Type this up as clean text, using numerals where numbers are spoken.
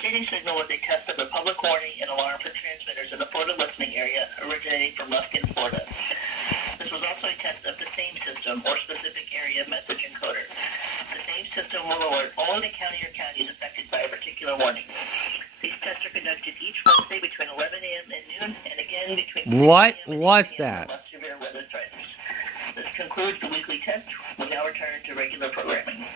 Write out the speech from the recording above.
preceding signal was a test of the public warning and alarm for transmitters in the Florida listening area originating from Ruskin, Florida. This was also a test of the same system or specific area message encoder. The same system will alert only the county or counties affected by a particular warning. These tests are conducted each Wednesday between 11 a.m. and noon, and again between 6 What a.m. and was 8 p.m. that? for less severe weather threats. This concludes the weekly test. We now return to regular programming.